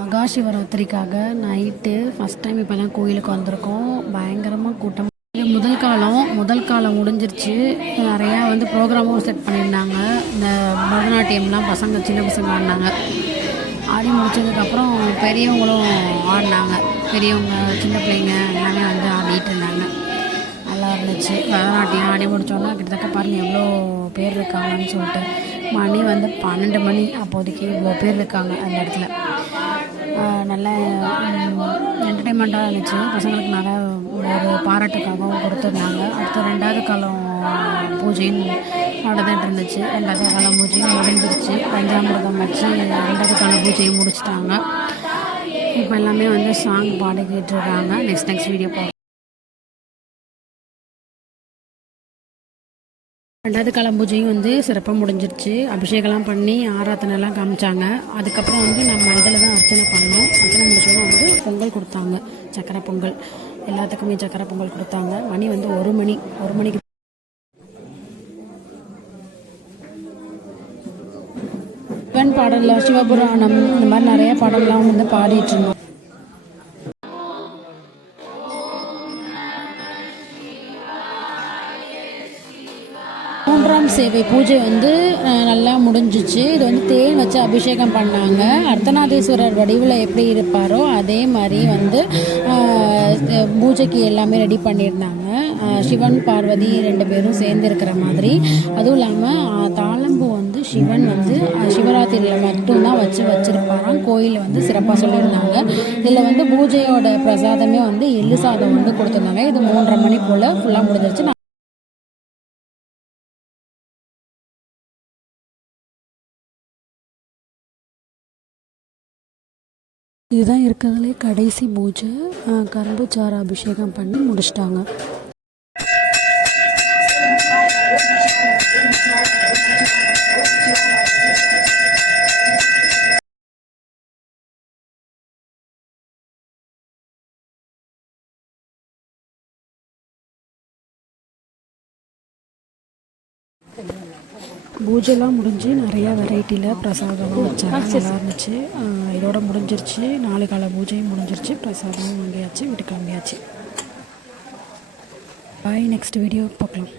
மகாசிவராத்திரிக்காக night first time இப்போ தான் கோயிலுக்கு வந்திருக்கோம். பயங்கரமாக கூட்டம். முதல் காலம் முடிஞ்சிருச்சு. நிறையா ப்ரோக்ராமும் செட் பண்ணியிருந்தாங்க. இந்த பரதநாட்டியம்லாம் சின்ன பசங்க ஆடினாங்க. ஆடி முடித்ததுக்கப்புறம் பெரியவங்களும் ஆடினாங்க. பெரியவங்க சின்ன பிள்ளைங்க எல்லாமே ஆடிட்டு இருந்தாங்க. நல்லா இருந்துச்சு. பரதநாட்டியம் ஆடி முடித்தோன்னா கிட்டத்தட்ட பாருங்கள் எவ்வளோ பேர் இருக்காங்கன்னு சொல்லிட்டு. மணி 12 மணி. அப்போதைக்கு இவ்வளோ பேர் இருக்காங்க அந்த இடத்துல. நல்லா என்டர்டெயின்மெண்ட்டாக இருந்துச்சு. பசங்களுக்கு நிறையா ஒரு பாராட்டுக்காகவும் கொடுத்துருந்தாங்க. அடுத்து 2வது காலம் பூஜையும் நடந்துகிட்டு இருந்துச்சு. 2வது காலம் பூஜையும் முடிஞ்சிருச்சு. பஞ்சாமிர்தம் வச்சு 2வது காலம் பூஜையும் முடிச்சிட்டாங்க. இப்போ எல்லாமே சாங் பாடிக்கிட்டு இருக்காங்க. நெக்ஸ்ட் வீடியோ பார்க்கலாம். 2வது காலம் பூஜையும் சிறப்பாக முடிஞ்சிருச்சு. அபிஷேகம்லாம் பண்ணி ஆராத்தனைலாம் காமிச்சாங்க. அதுக்கப்புறம் நம்ம இதில் தான் அர்ச்சனை பண்ணோம். அர்ச்சனை முடிச்சோன்னா பொங்கல் கொடுத்தாங்க. சக்கரை பொங்கல் எல்லாத்துக்குமே சக்கரை பொங்கல் கொடுத்தாங்க. மணி 1 மணிக்கு சிவன் பாடலில் சிவபுராணம் இந்த மாதிரி நிறைய பாடல்லாம் பாடிட்டு இருந்தோம். மூன்றாம் சேவை பூஜை நல்லா முடிஞ்சிச்சு. இது தேன் வச்சு அபிஷேகம் பண்ணாங்க. அர்த்தநாதீஸ்வரர் வடிவில் எப்படி இருப்பாரோ அதே மாதிரி பூஜைக்கு எல்லாமே ரெடி பண்ணியிருந்தாங்க. சிவன் பார்வதி 2 பேரும் சேர்ந்து இருக்கிற மாதிரி. அதுவும் இல்லாமல் தாளம்பூ சிவன் சிவராத்திரியில் மட்டும்தான் வச்சுருப்பாராம். கோயிலில் சிறப்பாக சொல்லியிருந்தாங்க. இதில் பூஜையோட பிரசாதமே எள்ளு சாதம் கொடுத்துருந்தாங்க. இது 3:30 மணி போல் ஃபுல்லாக முடிஞ்சிருச்சு. இதுதான் இருக்கிறதுலே கடைசி பூஜை. கரும்பு சாறு அபிஷேகம் பண்ணி முடிச்சிட்டாங்க. பூஜைலாம் முடிஞ்சு நிறையா வெரைட்டியில் பிரசாதமாக வச்சாங்க. நல்லா இருந்துச்சு. இதோட முடிஞ்சிருச்சு. 4 கால பூஜையும் முடிஞ்சிருச்சு. பிரசாதமும் வாங்கியாச்சு. வீட்டுக்கு கிளம்பியாச்சு. பாய். நெக்ஸ்ட் வீடியோ பார்க்கலாம்.